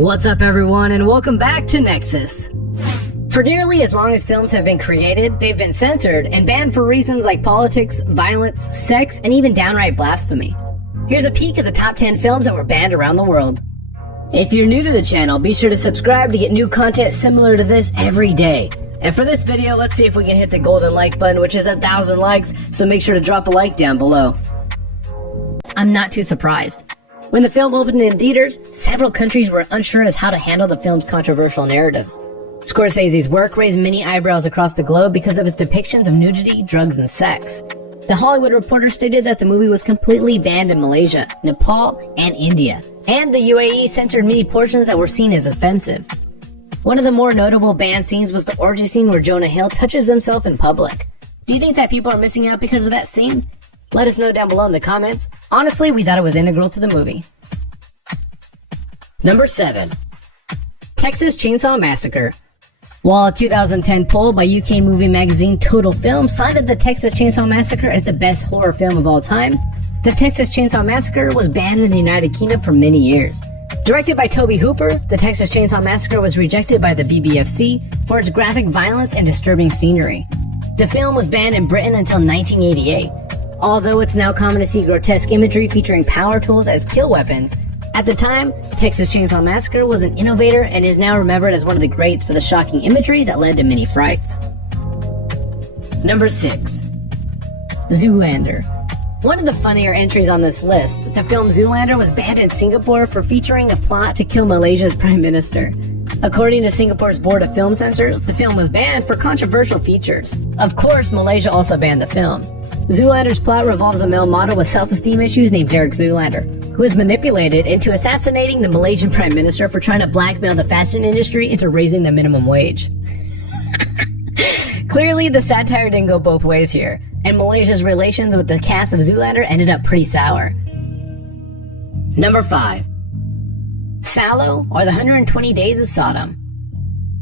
What's up everyone, and welcome back to Nexus. For nearly as long as films have been created, they've been censored and banned for reasons like politics, violence, sex, and even downright blasphemy. Here's a peek at the top 10 films that were banned around the world. If you're new to the channel, be sure to subscribe to get new content similar to this every day. And for this video, let's see if we can hit the golden like button, which is 1,000 likes, so make sure to drop a like down below. I'm not too surprised. When the film opened in theaters, several countries were unsure as how to handle the film's controversial narratives. Scorsese's work raised many eyebrows across the globe because of its depictions of nudity, drugs, and sex. The Hollywood Reporter stated that the movie was completely banned in Malaysia, Nepal, and India, and the UAE censored many portions that were seen as offensive. One of the more notable banned scenes was the orgy scene where Jonah Hill touches himself in public. Do you think that people are missing out because of that scene? Let us know down below in the comments. Honestly, we thought it was integral to the movie. Number 7. Texas Chainsaw Massacre. While a 2010 poll by UK movie magazine Total Film cited the Texas Chainsaw Massacre as the best horror film of all time, the Texas Chainsaw Massacre was banned in the United Kingdom for many years. Directed by Tobe Hooper, the Texas Chainsaw Massacre was rejected by the BBFC for its graphic violence and disturbing scenery. The film was banned in Britain until 1988. Although it's now common to see grotesque imagery featuring power tools as kill weapons, at the time, Texas Chainsaw Massacre was an innovator and is now remembered as one of the greats for the shocking imagery that led to many frights. Number 6. Zoolander. One of the funnier entries on this list, the film Zoolander was banned in Singapore for featuring a plot to kill Malaysia's Prime Minister. According to Singapore's Board of Film Censors, the film was banned for controversial features. Of course, Malaysia also banned the film. Zoolander's plot revolves a male model with self-esteem issues named Derek Zoolander, who is manipulated into assassinating the Malaysian Prime Minister for trying to blackmail the fashion industry into raising the minimum wage. Clearly, the satire didn't go both ways here, and Malaysia's relations with the cast of Zoolander ended up pretty sour. Number 5. Salò, or the 120 Days of Sodom.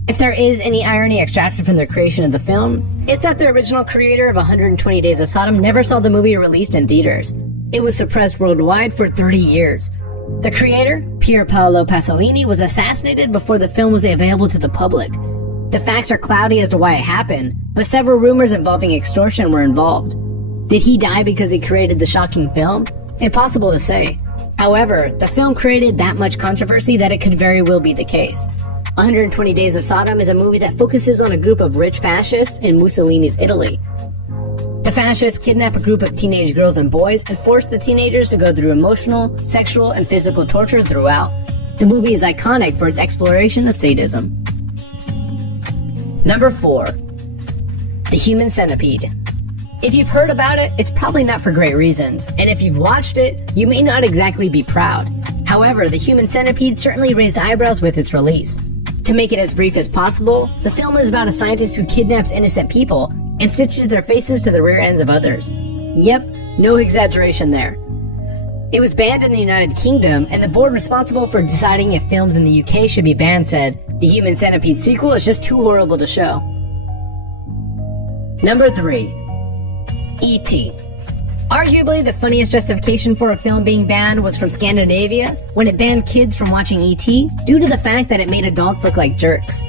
If there is any irony extracted from the creation of the film, it's that the original creator of 120 Days of Sodom never saw the movie released in theaters. It was suppressed worldwide for 30 years. The creator, Pier Paolo Pasolini, was assassinated before the film was available to the public. The facts are cloudy as to why it happened, but several rumors involving extortion were involved. Did he die because he created the shocking film? Impossible to say. However, the film created that much controversy that it could very well be the case. 120 Days of Sodom is a movie that focuses on a group of rich fascists in Mussolini's Italy. The fascists kidnap a group of teenage girls and boys and force the teenagers to go through emotional, sexual, and physical torture throughout. The movie is iconic for its exploration of sadism. Number 4. The Human Centipede. If you've heard about it, it's probably not for great reasons, and if you've watched it, you may not exactly be proud. However, The Human Centipede certainly raised eyebrows with its release. To make it as brief as possible, the film is about a scientist who kidnaps innocent people and stitches their faces to the rear ends of others. Yep, no exaggeration there. It was banned in the United Kingdom, and the board responsible for deciding if films in the UK should be banned said, "The Human Centipede sequel is just too horrible to show." Number 3. E.T. Arguably, the funniest justification for a film being banned was from Scandinavia, when it banned kids from watching E.T. due to the fact that it made adults look like jerks.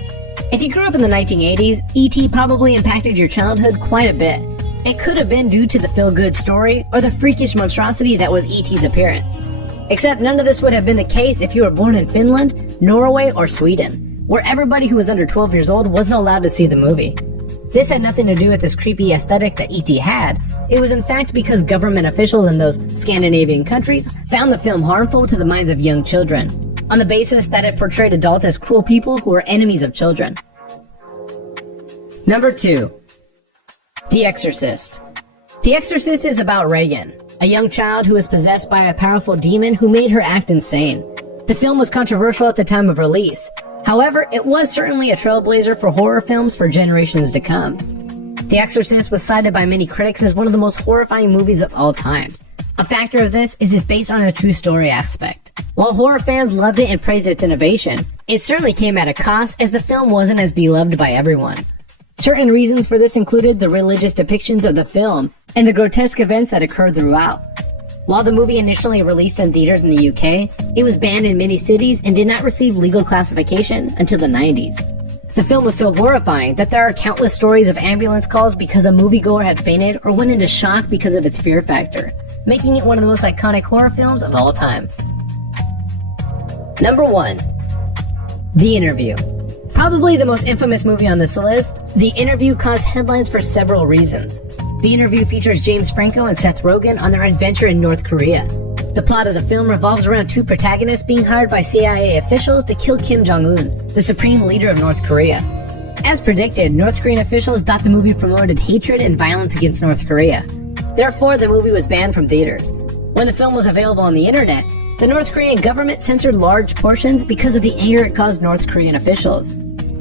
If you grew up in the 1980s, E.T. probably impacted your childhood quite a bit. It could have been due to the feel-good story or the freakish monstrosity that was E.T.'s appearance. Except none of this would have been the case if you were born in Finland, Norway, or Sweden, where everybody who was under 12 years old wasn't allowed to see the movie. This had nothing to do with this creepy aesthetic that E.T. had. It was in fact because government officials in those Scandinavian countries found the film harmful to the minds of young children, on the basis that it portrayed adults as cruel people who were enemies of children. Number 2. The Exorcist. The Exorcist is about Regan, a young child who is possessed by a powerful demon who made her act insane. The film was controversial at the time of release. However, it was certainly a trailblazer for horror films for generations to come. The Exorcist was cited by many critics as one of the most horrifying movies of all times. A factor of this is it's based on a true story aspect. While horror fans loved it and praised its innovation, it certainly came at a cost as the film wasn't as beloved by everyone. Certain reasons for this included the religious depictions of the film and the grotesque events that occurred throughout. While the movie initially released in theaters in the UK, it was banned in many cities and did not receive legal classification until the 90s. The film was so horrifying that there are countless stories of ambulance calls because a moviegoer had fainted or went into shock because of its fear factor, making it one of the most iconic horror films of all time. Number 1. The Interview. Probably the most infamous movie on this list, The Interview caused headlines for several reasons. The Interview features James Franco and Seth Rogen on their adventure in North Korea. The plot of the film revolves around two protagonists being hired by CIA officials to kill Kim Jong-un, the supreme leader of North Korea. As predicted, North Korean officials thought the movie promoted hatred and violence against North Korea. Therefore, the movie was banned from theaters. When the film was available on the internet, the North Korean government censored large portions because of the anger it caused North Korean officials.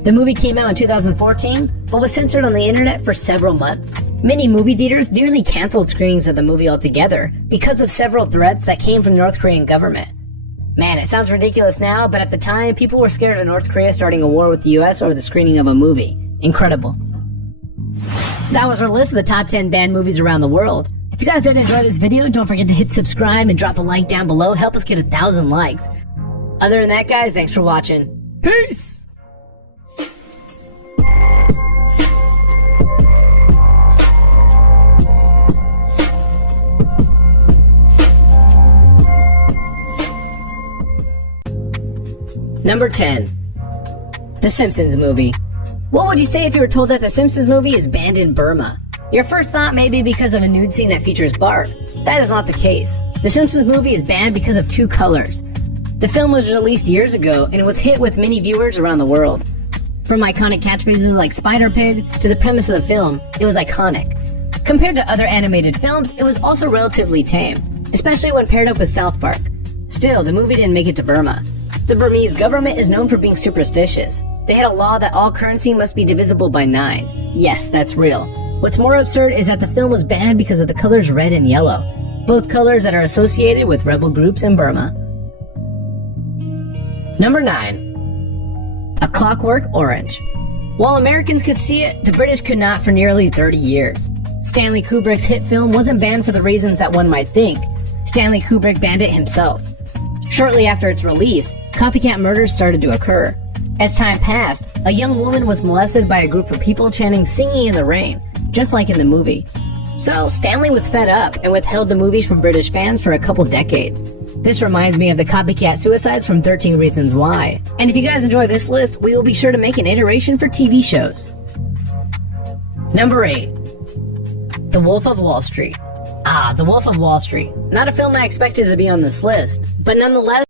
The movie came out in 2014, but was censored on the internet for several months. Many movie theaters nearly canceled screenings of the movie altogether because of several threats that came from North Korean government. Man, it sounds ridiculous now, but at the time, people were scared of North Korea starting a war with the US over the screening of a movie. Incredible. That was our list of the top 10 banned movies around the world. If you guys did enjoy this video, don't forget to hit subscribe and drop a like down below. Help us get 1,000 likes. Other than that, guys, thanks for watching. Peace! Number 10. The Simpsons movie. What would you say if you were told that The Simpsons movie is banned in Burma? Your first thought may be because of a nude scene that features Bart. That is not the case. The Simpsons movie is banned because of two colors. The film was released years ago and it was hit with many viewers around the world. From iconic catchphrases like Spider Pig to the premise of the film, it was iconic. Compared to other animated films, it was also relatively tame, especially when paired up with South Park. Still, the movie didn't make it to Burma. The Burmese government is known for being superstitious. They had a law that all currency must be divisible by 9. Yes, that's real. What's more absurd is that the film was banned because of the colors red and yellow, both colors that are associated with rebel groups in Burma. Number 9. A Clockwork Orange. While Americans could see it, the British could not for nearly 30 years. Stanley Kubrick's hit film wasn't banned for the reasons that one might think. Stanley Kubrick banned it himself. Shortly after its release, copycat murders started to occur. As time passed, a young woman was molested by a group of people chanting "Singing in the Rain," just like in the movie. So, Stanley was fed up and withheld the movie from British fans for a couple decades. This reminds me of the copycat suicides from 13 Reasons Why. And if you guys enjoy this list, we will be sure to make an iteration for TV shows. Number 8. The Wolf of Wall Street. The Wolf of Wall Street. Not a film I expected to be on this list, but nonetheless,